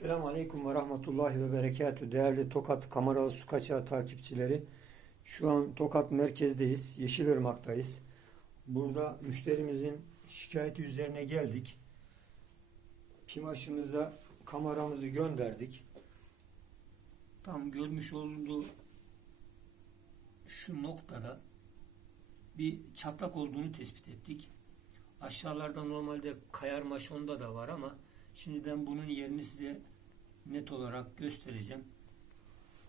Esselamu Aleyküm ve Rahmetullahi ve Berekatü. Değerli Tokat Kameralı Su Kaçağı takipçileri. Şu an Tokat merkezdeyiz. Yeşilırmak'tayız. Burada müşterimizin şikayeti üzerine geldik. Pimaşımıza kameramızı gönderdik. Tam görmüş olduğu şu noktada bir çatlak olduğunu tespit ettik. Aşağılarda normalde kayar maşonda da var ama şimdi ben bunun yerini size net olarak göstereceğim.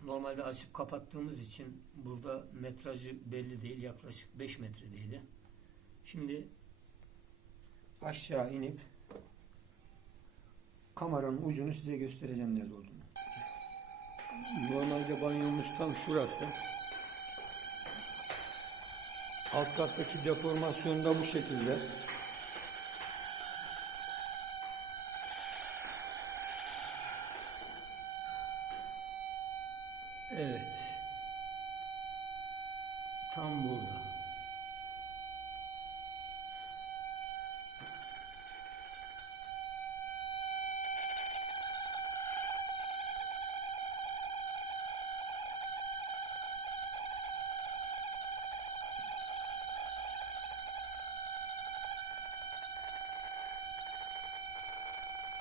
Normalde açıp kapattığımız için burada metrajı belli değil. Yaklaşık 5 metredeydi. Şimdi aşağı inip kameranın ucunu size göstereceğim nerede olduğunu. Normalde banyomuz tam şurası. Alt kattaki deformasyon da bu şekilde. Evet. Tam burada.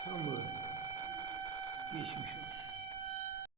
Tam burası. Geçmiş olsun.